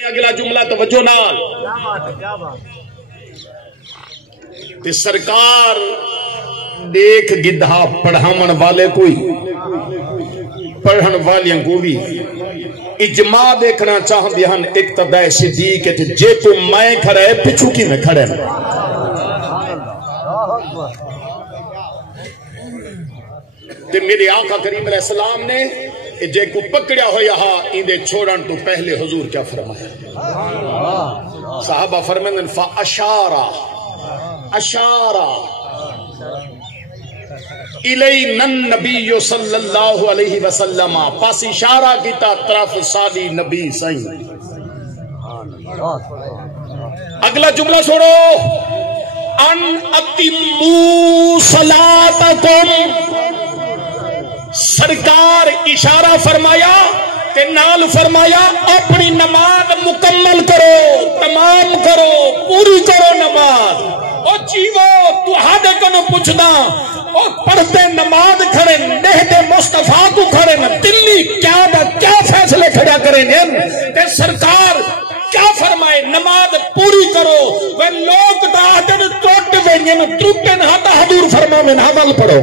اگلا جملہ توجہ نال تے سرکار دیکھ گدھا پڑھاون والے کوئی پڑھن والیاں کو بھی اجماع دیکھنا چاہتے ہیں اقتداء صدیق تے جے تو میں کھڑا ہے پچھو کی میں کھڑے ہیں تے میرے آقا کریم علیہ السلام نے جے کو پکڑیا ہو یہاں اندے چھوڑن تو پہلے حضور کیا فرمایا صحابہ فرمائیں فاشارا اشارا الینا النبی صلی اللہ علیہ وسلم پس اشارہ کیتا طرف سالی نبی سائیں اگلا جملہ سوڑو ان اتموا صلاتکم سرکار اشارہ فرمایا کہ نال فرمایا اپنی نماز مکمل کرو تمام کرو پوری کرو نماز او جیو تو ہادے کنو پوچھنا او پڑھتے نماز کھڑے نہد مصطفیٰ کو کھڑے دلی کیا فیصلے کھڑا کریں تے سرکار کیا فرمائے نماز پوری کرو وہ لوگ دا آدھر توٹ وینین ترکن ہاتا حضور فرما میں نامل پڑھو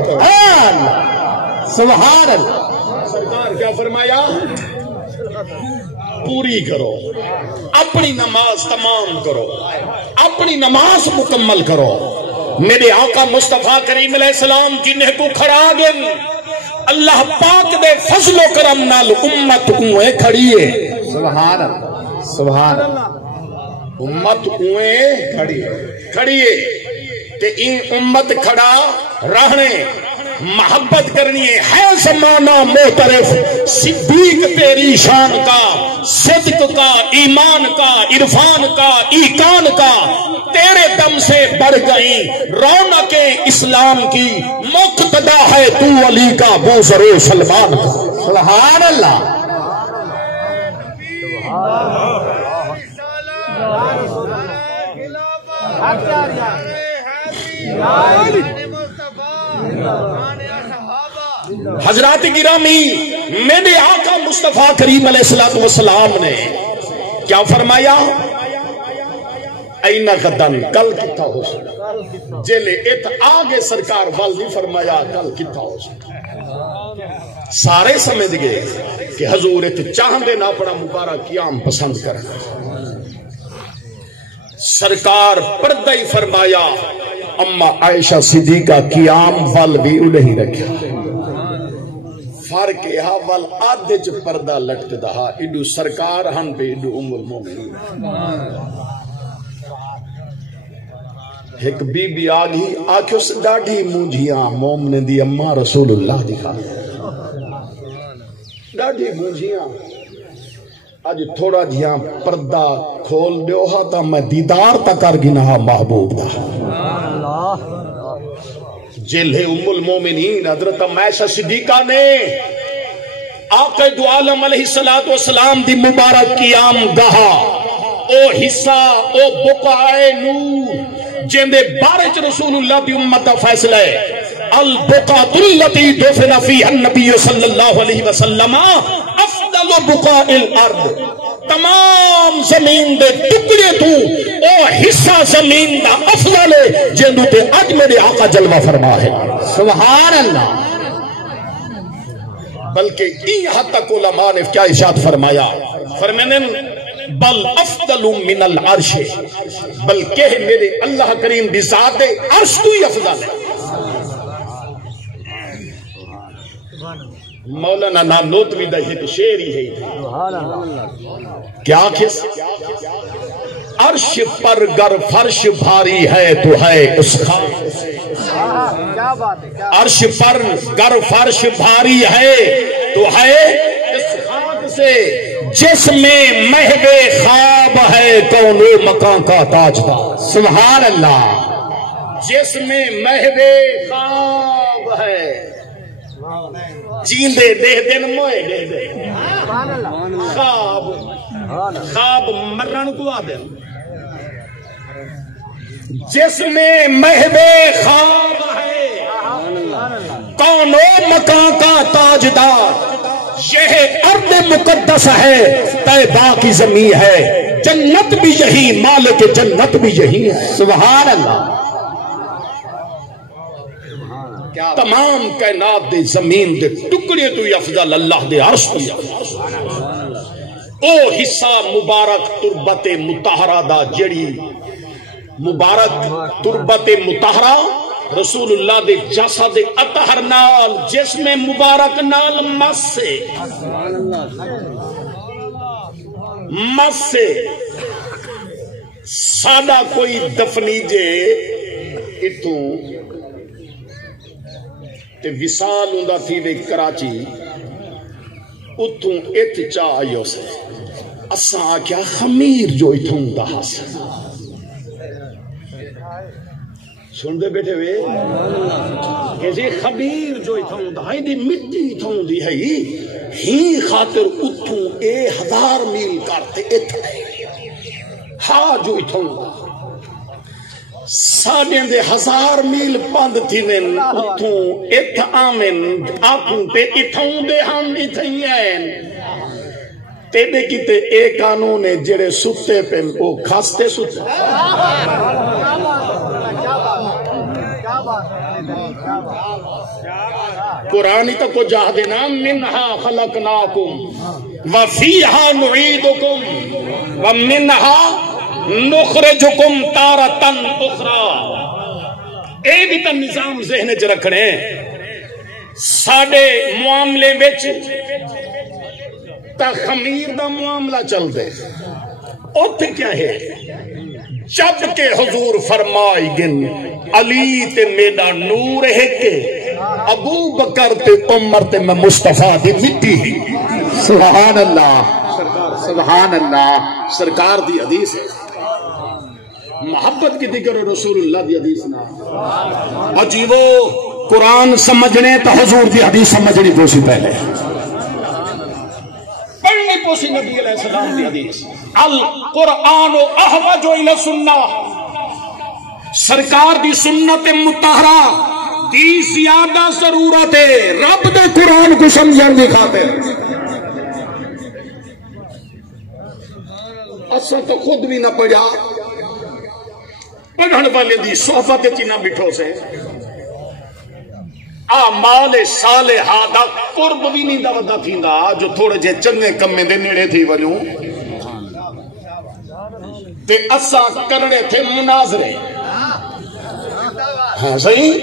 سبحان اللہ سرکار کیا فرمایا پوری کرو اپنی نماز تمام کرو اپنی نماز مکمل کرو میرے آقا مصطفیٰ کریم علیہ السلام جنہیں کو کھڑا گن اللہ پاک دے فضل و کرم نال امت اوے کھڑی ہے سبحان اللہ سبحان اللہ امت اوے کھڑی ہے کہ این امت کھڑا رہنے محبت کرنی ہے زمانہ معترف صدیق تیری شان کا صدق کا ایمان کا عرفان کا ایقان کا تیرے دم سے بڑھ گئی رونق اسلام کی مقتدا ہے تو علی کا بوذر سلمان کا سبحان اللہ حضرات گرامی میرے آقا مصطفیٰ کریم علیہ السلام نے کیا فرمایا اینا غدن کل کتا ہو سکتا جیلے ایت آگے سرکار والدی فرمایا کل کتا ہو سکتا سارے سمجھ گئے کہ حضور ایت چاہندے نا پڑا مبارک قیام پسند کرنا سرکار پردہ ہی فرمایا اما عائشہ صدیقہ قیام وال بھی انہیں رکھا فرق ہے وال آدھے چ پردہ لٹک دہا ایڈو سرکار ہن پہ ایڈو ام المومنین ایک بی بی آگی آکھو سے ڈاڑھی مونجیاں مومن دی اما رسول اللہ دکھا ڈاڑھی مونجیاں آج تھوڑا جیاں پردہ کھول دیو ہا تا میں دیدار تا کر گناہ محبوب دا جلہ ام المومنین حضرت عائشہ صدیقہ نے آقا دو عالم علیہ السلام دی مبارک قیام گاہا او حصہ او بقائے نور جندے بارچ رسول اللہ دی امت دا فیصلہ ہے البقات اللتی دفن فیہا النبی صلی اللہ علیہ وسلم افضل بقاء الارض تمام زمین دے ٹکڑے تو او حصہ زمین دا افضل ہے جنہوں تے اج میرے آقا جلوہ فرما ہے سبحان اللہ بلکہ این حد تک علماء نے کیا ارشاد فرمایا فرمانے بل افضل من العرش بلکہ میرے اللہ کریم دی ذات عرش تو ہی افضل ہے مولانا نانوتوی دا ایک شعر ہی ہے کیا کس عرش پر گر فرش بھاری ہے تو ہے اس خاک عرش پر گر فرش بھاری ہے تو ہے اس خاک سے جس میں مہو خواب ہے کون مکان کا تاجدار سبحان اللہ جس میں مہو خواب ہے جیندے دے دن موئے دے دے خواب مرن کو آدھے جس میں مہو خواب ہے کون مکان کا تاجدار یہ ارض مقدس ہے طیبہ کی زمین ہے جنت بھی یہی، مالک جنت بھی یہی ہے. سبحان اللہ. تمام کائنات دے زمین دے ٹکڑے تو افضل اللہ دے عرش تو او حصہ مبارک تربت مطہرہ دا، جڑی مبارک تربت مطہرہ رسول اللہ دے جسد اطہر نال جسم مبارک نال مس سے سادہ کوئی دفنی جے اتوں تے وصال ہوندا تھی وے کراچی اتوں ات چاہ آئیو سے اساں آکیا خمیر جو اتوں دا ہس سن دے بیٹھے وے کہ جی خمیر جو اتوں دا ہی دی مٹی اتوں دی ہے ہی خاطر اتوں 1000 میل کرتے ات ہاں جو اتوں دا ساڑھیں دے 1000 میل پاند تھی وین اتوں ات آمن آکوں تے اتوں دے ہم اتھیں آئین تیدے کی تے ایک قانون ہے جڑے ستے پہ وہ کھاستے ستے قرآن تک کو جا دینا منہا خلقناکم وفیہا نعیدکم ومنہا نخرجکم تارتن اخرى. اے بھی تا نظام ذہن چ رکھنے ساڑے معاملے بچ تا خمیر دا معاملہ چل دے اوتھ کیا ہے جب کہ حضور فرمائی گن علی تے میرا نور ہے کہ ابو بکر تے عمر تے میں مصطفیٰ دی مٹی ہی. سبحان اللہ سبحان اللہ. سرکار دی حدیث ہے محبت کی ذکر رسول اللہ دی حدیث نا عجیبو قرآن سمجھنے تو حضور دی حدیث سمجھنی پوسی پہلے پڑھنی پوسی نبی علیہ السلام دی حدیث. القرآن احوج الی سنہ سرکار دی سنت مطہرہ دی زیادہ ضرورت ہے رب دے قرآن کو سمجھن دی خاطر. اصل تو خود بھی نہ پڑھا پڑھن والے دی صحبت چینا بٹھو سے اعمال صالحہ دا قرب بھی نہیں دا ودا تھیندا جو تھوڑے جے چنگے کمے دے نیڑے تھی ولیوں تے اساں کرنے تھے مناظرے. ہاں صحیح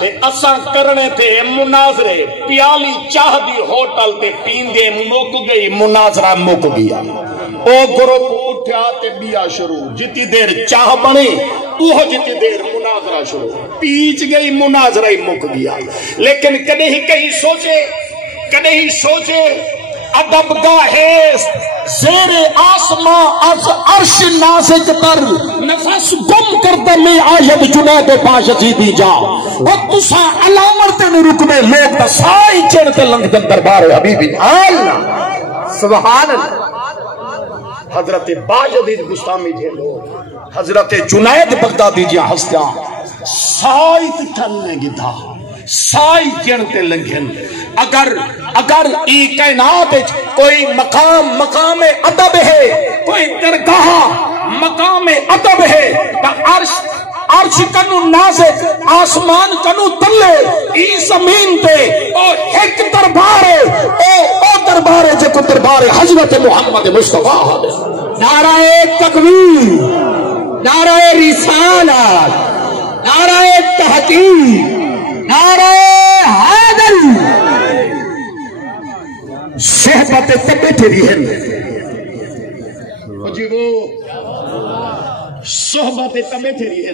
تے اساں کرنے تھے مناظرے. پیالی چاہ دی ہوٹل تے پیندے مک گئی مناظرہ مک گیا. او گروپ اٹھا تے بیا شروع جتی دیر چاہ بنے وہ جتی دیر مناظرہ شروع پیچ گئی مناظرہ ہی مک گیا. لیکن کدے ہی کہیں سوچے ادب گاہے زیر آسمان از عرش نازک تر نفس گم کردہ میں آید جنید پاشتی دی جا اور تسا علامت نے رکنے لوگ تا سائی چڑھتے لنگدن دربار حبیبی اللہ. سبحان اللہ. حضرت باجدید گستامی جھیلو حضرت جنید بغدادی جی ہستیاں سائی تکھلنے گی تھا سائی جنتے لنگھن. اگر ای کائنات کوئی مقام ادب ہے کوئی درگاہ مقام ادب ہے تا عرش کنو نازک آسمان کنو تلے ای زمین تے او ایک دربار ہے او دربار ہے جو دربار حضرت محمد مصطفیٰ. نعرہ تکبیر نعرہ رسالت نعرہ تحقیق نعرہ حیدر. صحبت تبے تیری ہے عجیبو صحبت تبے تیری ہے.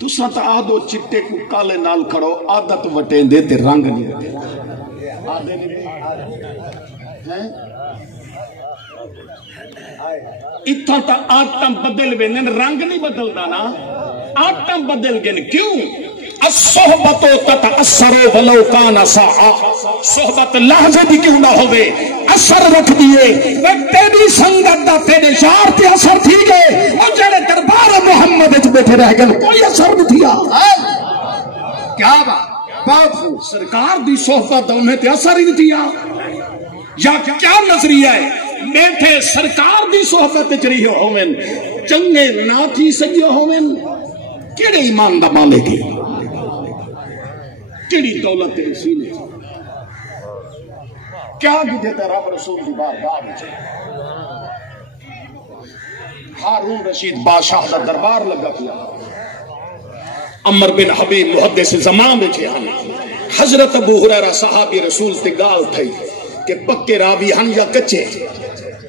تساں تا آدھو چٹے کو کالے نال کھڑو عادت وٹیں دے تے رنگ نہیں آدھے نہیں اتھا تا آٹم بدل وینن رنگ نہیں بدلتا نا آٹم بدل گن. کیوں الصحبت تتأثر ولو کان ساعہ. صحبت لحظے بھی کیوں نہ ہوئے اثر رکھ دیئے وہ تیری سنگت دا تیرے یار تے اثر تھی گئے اور جڑے دربار محمد اچ بیٹھے رہ گئے کوئی اثر نہیں تھیا. کیا بات سرکار دی صحبت انہیں تے اثر ہی نہیں تھیا. یا کیا نظریہ ہے بیٹھے سرکار دی صحبت چڑھی ہومن چنگے نہ تھی سجے ہومن کیڑے ایمان دا مالک ہے کیڑی دولت تیرے سینے کیا گجھے رب رسول دی بارگاہ وچ ہارون رشید بادشاہ دا دربار لگا پیا عمر بن حبیب محدث زمان بیٹھے ہیں حضرت ابو ہریرہ صحابی رسول تے گال تھئی کہ پکے راوی ہن یا کچے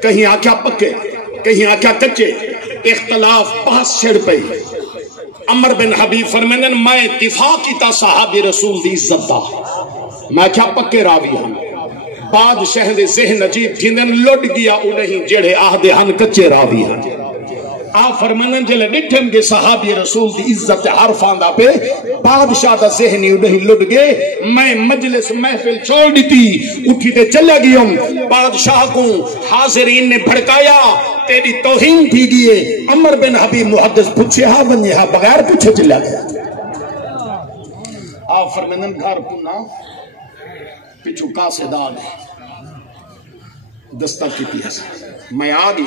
کہیں آکھیا پکے کہیں آکھیا کچے اختلاف پاس چھڑ پئی عمر بن حبیب فرمینن میں اتفاق کیتا صحابی رسول دی عزت دا میں کیا پکے راوی ہن بادشاہ دے ذہن عجیب تھیندن لٹ گیا انہیں جڑے آہدے ہن کچے راوی ہن آپ فرمانن جلے ڈٹھم کے صحابی رسول دی عزت حرفان دا پہ بادشاہ دا ذہنی انہیں لٹ گئے میں مجلس محفل چھوڑ دیتی اٹھی تے چلے گئیم بادشاہ کو حاضرین نے بھڑکایا تیری توہین تھی گئے عمر بن حبیب محدث پوچھے ہاں بنی ہاں بغیر پوچھے چلے گیا آپ فرمانن گھر پنا پچھو کاسے داد دستک کی پیس میں آگئی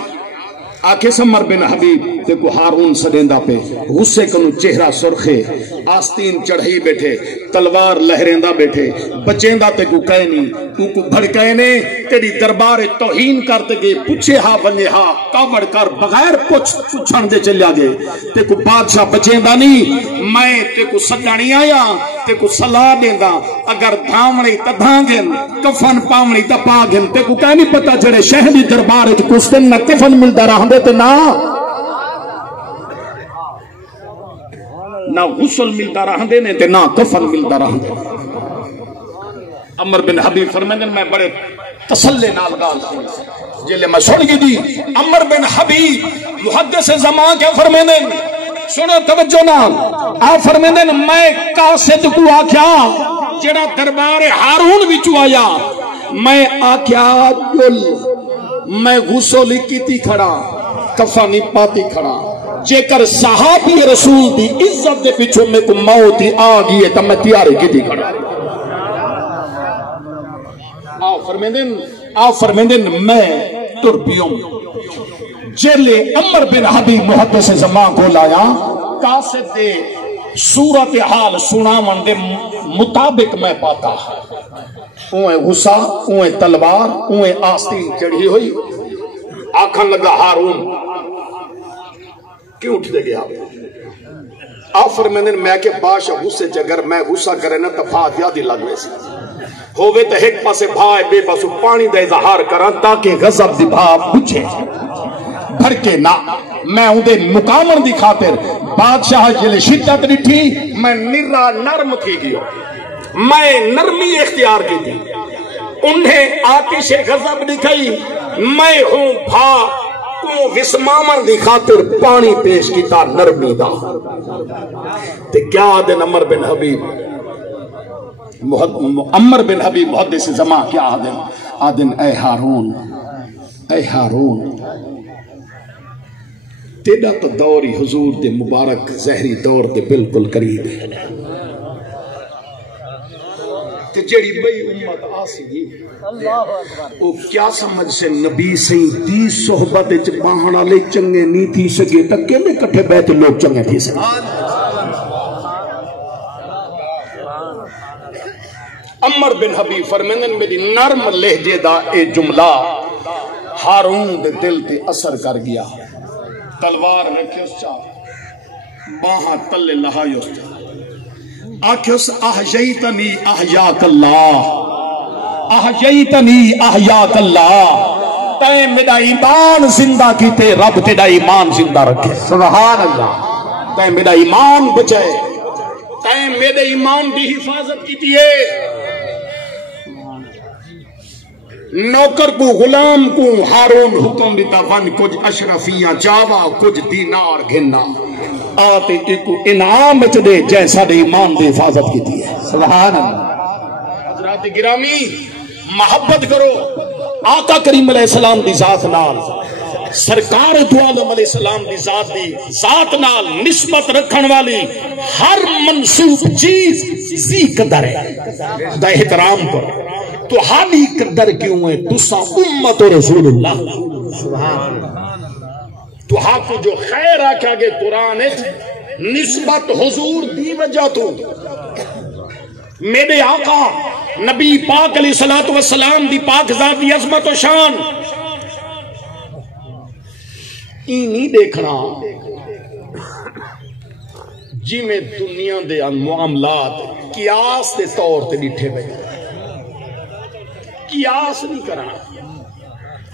آکھے سمر بن حبیب تے کو ہارون سڈیندا پہ غصے کنو چہرہ سرخے آستین چڑھائی بیٹھے تلوار لہریندا بیٹھے بچیندا تے کو کہنی تو کو بھڑکے نے تیری دربار توہین کرتے گئے پوچھے ہا بنے ہا کاوڑ کر بغیر پوچھن دے چلیا گئے تے کو بادشاہ بچیندا نہیں میں تے کو سدانی آیا تے کو صلاح دیندا اگر دھامڑی تا دھانگن کفن پاوڑی تا پاگن تے کو کہنی پتا جڑے شہری دربار وچ کچھ دن نہ کفن ملدا رہا تے نہ غسل ملتا رہا دینے تے نہ کفن ملتا رہا دینے عمر بن حبیب فرمائن میں بڑے تسلے نال گال جلے میں سن گی دی عمر بن حبیب محدث زمان کیا فرمائن سنو توجہ نال آپ فرمائن میں قاصد کو آکھیا جڑا دربار ہارون وچوں آیا میں آکھیا جل میں غسل کیتی کھڑا کفانی پاتی کھڑا جے کر صحابی رسول دی عزت دے پیچھو میں کو موت ہی آگئی ہے تو میں تیاری کی دی کھڑا آپ فرمیندن میں تربیوں جیلے عمر بن حبیب محدث زمان کو لایا قاصد دے صورتحال سنامن دے مطابق میں پاتا اوہیں غصہ اوہیں تلوار اوہیں آستین چڑھی ہوئی آکھن لگا ہارون کیوں اٹھ دے گیا آپ فرمائن میں کہ بادشاہ غصے چگر میں غصہ کرے نا تفات یادی لگ ویسی ہووے تو ایک پاسے بھائے بے پاسو پانی دے اظہار کران تاکہ غضب دی بھاپ پوچھے بھرکے نہ میں اندے مقامن دی خاطر بادشاہ جلے شدت نٹھی میں نرہ نرم تھی گیا میں نرمی اختیار کی تھی انہیں آتش غضب دکھائی میں ہوں بھا کو وسمامن دی خاطر پانی پیش کیتا نرمی دا تے کیا آدن عمر بن حبیب عمر بن حبیب محدث زمان کیا آدن اے ہارون تیڑا تو دوری حضور دے مبارک زہری دور دے بالکل قریب ہے کہ جڑی بئی امت آسی وہ کیا سمجھ سے نبی سہی دی صحبت باہنا لے چنگے نہیں تھی سکے تک کے لے کٹھے بیت لوگ چنگے تھی سکے عمر بن حبیب فرمینن میری نرم لہجے دا اے جملہ ہارون دے دل تے اثر کر گیا تلوار رکھے اس چاہ باہاں تلے لہائی اس چاہ آکھس احییتنی احیاک اللہ احییتنی احیاک اللہ تے میرا ایمان زندہ کی تے رب تیرا ایمان زندہ رکھے سبحان اللہ تے میرا ایمان بچائے تے میرے ایمان دی حفاظت کی تیئے نوکر کو غلام کو ہارون حکم دیتا ون کچھ اشرفیاں چاوا کچھ دینار گھننا آتے ایک انعام بچ دے جیسا دے ایمان دے حفاظت کی تھی ہے سبحان اللہ حضرات گرامی محبت کرو آقا کریم علیہ السلام دی ذات نال سرکار دو عالم علیہ السلام دی ذات نال نسبت رکھن والی ہر منسوب چیز سی قدر ہے دا احترام کرو تو حالی قدر کیوں ہے تسا امت رسول اللہ تو ہاں کو جو خیر آکھا گے قرآن نسبت حضور دی وجہ تو میرے آقا نبی پاک علیہ الصلوۃ والسلام دی پاک ذات دی عظمت و شان ای نہیں دیکھنا جی میں دنیا دے معاملات قیاس دے طور تے ڈٹھے پئے قیاس نہیں کرنا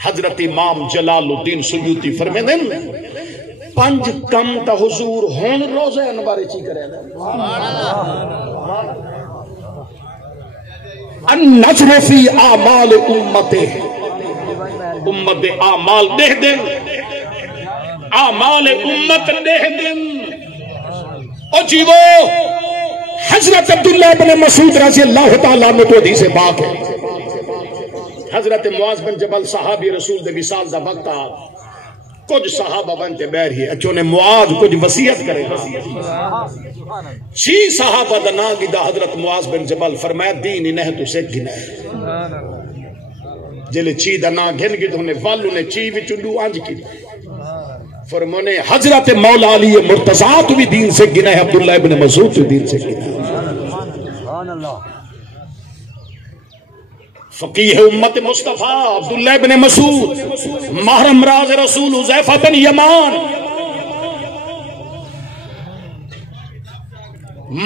حضرت امام جلال الدین سیوطی فرمیندے پنج کم تا حضور ہون روزہ انوار چی کرے النظر فی اعمال امت اعمال دے دن اعمال امت دے دن او جیو حضرت عبداللہ بن مسعود رضی اللہ تعالیٰ عنہ تو حدیث پاک ہے حضرت معاذ بن جبل صحابی رسول دے وصال دا وقت آ کچھ صحابہ بنتے بیر ہی اچھو نے معاذ کچھ وصیت کرے چی صحابہ دا نا گیدہ حضرت معاذ بن جبل فرمایا دین انہیں تو سے گنا ہے جلے چی دا نا گھن گی تو نے والو نے چی بھی چندو آنج کی فرمانے حضرت مولا علی مرتضیٰ تو بھی دین سے گنا ہے عبداللہ ابن مسعود تو دین سے گنا ہے فقیہ امت مصطفیٰ عبداللہ ابن مسعود محرم راز رسول حذیفہ بن یمان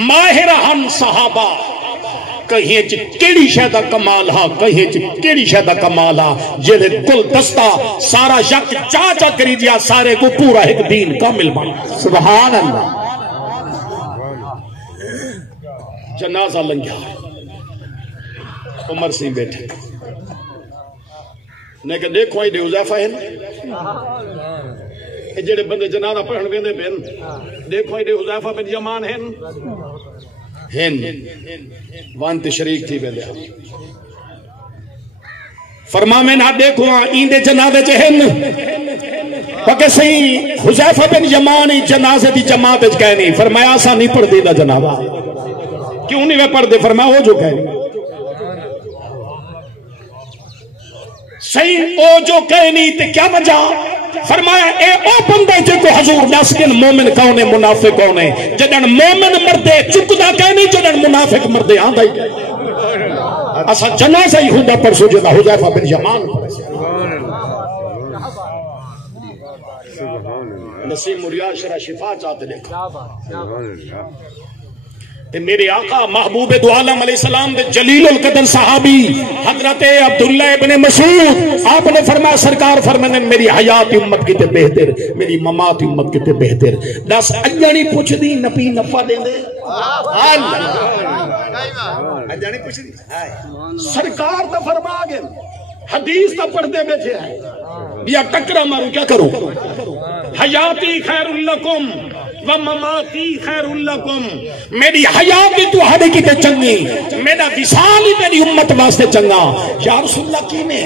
ماہر ہم صحابہ کہیں کیڑی شہدہ کمال ہا کہیں کیڑی شہدہ کمال ہا جلے کل دستہ سارا یک چاچا کری دیا سارے کو پورا ایک دین کامل بنا سبحان اللہ جنازہ لنگیا عمر سی بیٹھے نے کہ دیکھو آئی دے حذیفہ ہیں جڑے بندے جنازہ پڑھن ویندے پن دیکھو آئی دے حذیفہ بن یمان ہیں وانت شریک تھی بیلے فرما میں نہ دیکھو ایندے جنازے جہن پکے صحیح حذیفہ بن یمان جنازے دی جماعت کہہ نہیں فرمایا آسا نہیں پڑھ دینا جنازہ کیوں نہیں وہ پڑھ دے فرمایا ہو جو کہہ نہیں صحیح او جو کہہ نہیں تے کیا وجہ فرمایا اے او بندے جے کو حضور ناسکن مومن کونے منافق کونے جدن مومن مردے چکدا کہہ نہیں جدن منافق مردے آندہ ہی کہہ اسا جنازہ ہی ہوندہ پر سو جدہ حذیفہ بن یمان نسیم مریاد شرح شفا چاہتے دیکھا میرے آقا محبوب دو عالم علیہ السلام دے جلیل القدر صحابی حضرت عبداللہ ابن مسعود آپ نے فرمایا سرکار فرمانے میری حیات امت کی تے بہتر میری ممات امت کی تے بہتر دس اجانی پوچھ دی نپی نفع دیں دے اجانی پوچھ دی سرکار تا فرما گئے حدیث تا پڑھتے بیٹھے ہیں یا ٹکرا مارو کیا کروں حیاتی خیر لکم ومماتی خیر لکم میری حیاتی تو ہڑے کی تے چنگی میرا وصال ہی میری امت واسطے چنگا یا رسول اللہ کی نے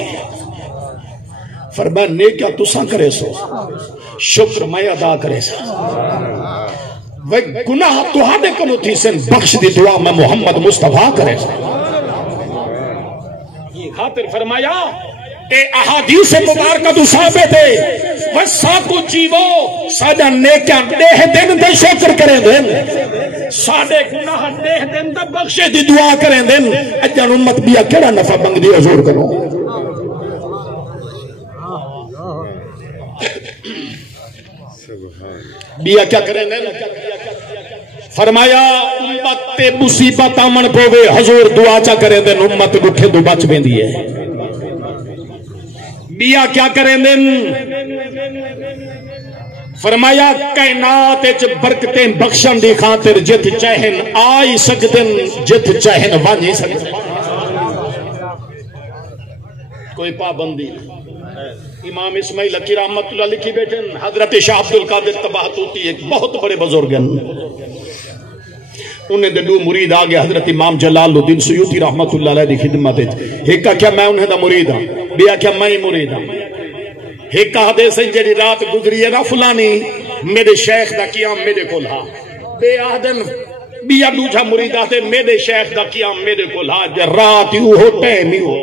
فرمایا نیکیا تساں کرے سو شکر میں ادا کرے سو وہ گناہ تو ہڑے کنو تھی سن بخش دی دعا میں محمد مصطفیٰ کرے سو یہ خاطر فرمایا کہ احادیث مبارکہ تو ثابت ہے وسا کو جیو ساڈا نیکیاں دے دن تے شکر کرے دن ساڈے گناہ دے دن تے بخشے دی دعا کرے دن اجن امت بیا کیڑا نفع منگدی حضور کرو بیا کیا کرے دن فرمایا امت تے مصیبت آمن پوے حضور دعا چا کرے دن امت گٹھے دو بچ بیندی ہے بیا کیا کریں دن فرمایا کائنات اچ برکتیں بخشن دی خاطر جت چاہن آئی سکدن جت چاہن وانجی سکدن کوئی پابندی امام اسماعیل حقی رحمت اللہ لکھی بیٹھن حضرت شاہ عبدالقادر طباطوطی ایک بہت بڑے بزرگ ہیں انہیں دو مرید آگے حضرت امام جلال الدین سیوطی رحمت اللہ علیہ دی خدمت ایک کہا کیا میں انہیں دا مرید ہوں بیا کیا میں مرید ہوں ایک کہا دے سے جڑی رات گزری ہے نا فلانی میرے شیخ دا قیام میرے کو لہا بے آدم بیا دوجا مرید آتے میرے شیخ دا قیام میرے کو لاج رات یوں ہو ٹائم ہی ہو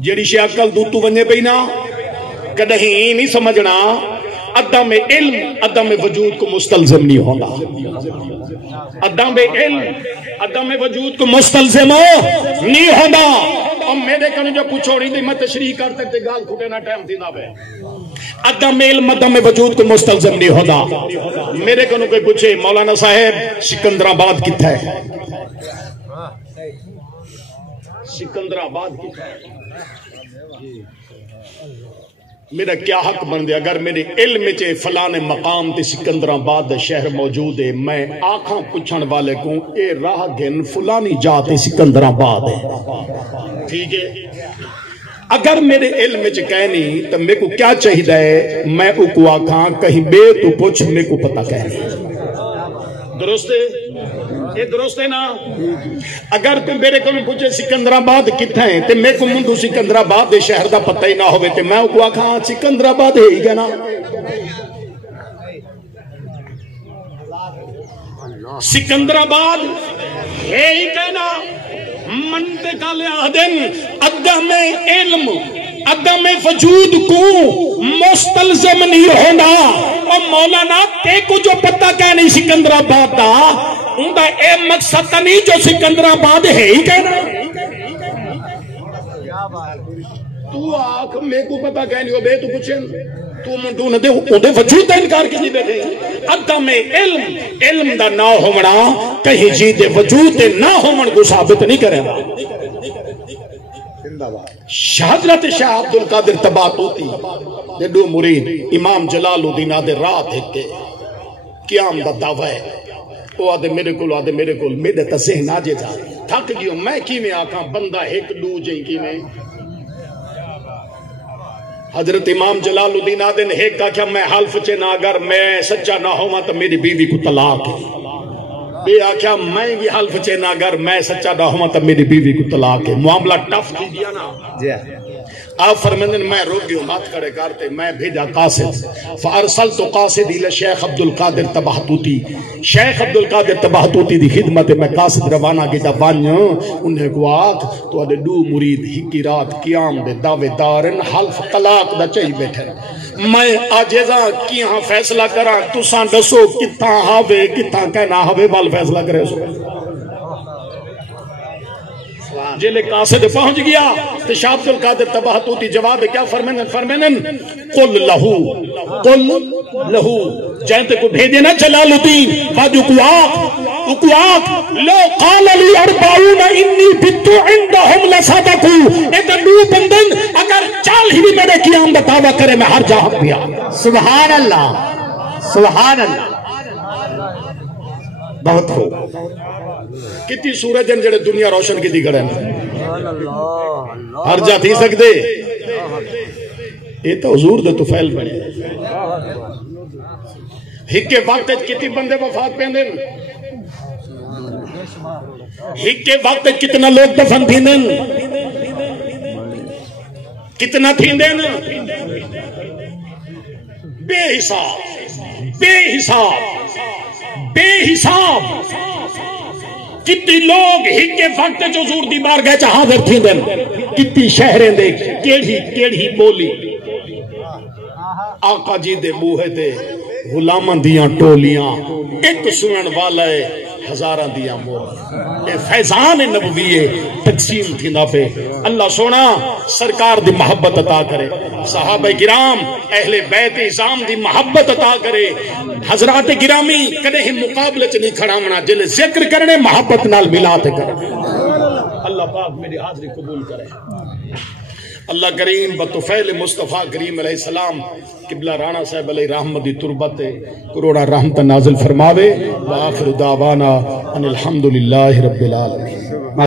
جیڑی شیخ عقل دوتو ونجے پئی نا کدہیں نہیں سمجھنا عدم علم عدم وجود کو مستلزم نہیں ہونا عدم علم عدم وجود کو مستلزم نہیں ہونا اور میرے کنے جو پوچھوڑی دی میں تشریح کر سکتے گال کھٹے نہ ٹائم تھی نہ بے عدم علم عدم وجود کو مستلزم نہیں ہونا میرے کنے کوئی پوچھے مولانا صاحب سکندر آباد کتھا ہے سکندر آباد کتھا ہے میرا کیا حق بن دے اگر میرے علم چے فلاں مقام تے سکندر آباد شہر موجود ہے میں آنکھاں پوچھن والے کو اے راہ گن فلانی جاتے سکندر آباد ہے ٹھیک ہے اگر میرے علم چ کہنی تو میرے کو کیا چاہیے میں کو آنکھاں کہیں بے تو پوچھ میرے کو پتہ کہنی درست ہے یہ درست ہے نا اگر تم میرے کو پوچھے سکندر آباد کتنا ہے تو میں کو منڈو سکندر آباد دے شہر دا پتہ ہی نہ ہوئے تو میں کو آکھاں سکندر آباد ہے ہی گا نا سکندر آباد ہے ہی گا نا منطق لحاظن عدم علم عدم وجود کو مستلزم نہیں ہونا اور مولانا تے کو جو پتہ کیا نہیں سکندر آباد دا ان دا اے مقصد نہیں جو سکندر آباد ہے ہی کہنا تو آنکھ میں کو پتہ کیا نہیں ہو بے تو پوچھیں تو منڈو نہ دے اندے وجود دا انکار کسی بیٹھے عدم علم علم دا نہ ہومنا کہیں جی دے وجود دے نہ ہومن کو ثابت نہیں کرے حضرت شاہ عبدالقادر تباتوتی دے دو مرید امام جلال الدین آدھے رات ہکے قیام دا دعوی ہے وہ آدھے میرے کول میرے تسہن آجے جا تھک گیوں میں کی میں آکاں بندہ ایک دو جائیں کی میں حضرت امام جلال الدین آدھے نے ایک کہا کہ میں حلف چے نہ اگر میں سچا نہ ہوں تو میری بیوی کو طلاق ہے بے آکھیا میں بھی حلف چے نہ اگر میں سچا نہ ہوں تو میری بیوی کو طلاق ہے معاملہ ٹف کی دیا نا آپ فرمندن میں روک گیوں بات کرے کرتے میں بھیجا قاصد فارسلت قاصد الى شیخ عبدالقادر تباہتوتی شیخ عبدالقادر تباہتوتی دی خدمت میں قاصد روانہ کی جا بانیاں انہیں کو آگ تو آدھے دو مرید ہکی رات قیام دے دعوے دارن حلف طلاق دا چاہی بیٹھے میں آجیزاں کی ہاں فیصلہ کرا تو سان دسو کتاں ہاوے کتاں کہنا ہاوے وال فیصلہ کرے سو جلے قاصد پہنچ گیا تو شاہ عبدالقادر تباہتوتی جواب کیا فرمینن قل لہو جانتے کو بھیجے نا جلال الدین بعد اکواق لو قال لی اربعون انی بتو عندهم لصدقو ایتا نو بندن اگر چال ہی بھی میرے قیام بتاوا کرے میں ہر جا حق دیا سبحان اللہ سبحان اللہ بہت ہو کتی سورج ہیں جڑے دنیا روشن کی دی گڑے ہر جا تھی سکتے یہ تو حضور دے تو فیل بنے ہک کے وقت کتی بندے وفات پہن دیں ہک کے وقت کتنا لوگ دفن تھی دیں کتنا تھی دیں بے حساب بے حساب بے حساب کتی لوگ ہکے وقت جو حضور دی بارگاہ چ حاضر تھی دن کتی شہریں دے کیڑی بولی آقا جی دے بوہے تے غلاماں دیاں ٹولیاں ایک سنن والا ہے ہزاراں دیاں مول اے فیضان نبوی تقسیم تھی نہ پہ اللہ سونا سرکار دی محبت عطا کرے صحابہ کرام اہل بیت اعظام دی محبت عطا کرے حضرات گرامی کدے ہی مقابلے چ نہیں کھڑاونا جلے ذکر کرنے محبت نال ملاتے کرے اللہ پاک میری حاضری قبول کرے اللہ کریم بطفیل مصطفیٰ کریم علیہ السلام قبلہ رانا صاحب علیہ رحمت دی تربت کروڑا رحمت نازل فرماوے وآخر دعوانا ان الحمدللہ رب العالمین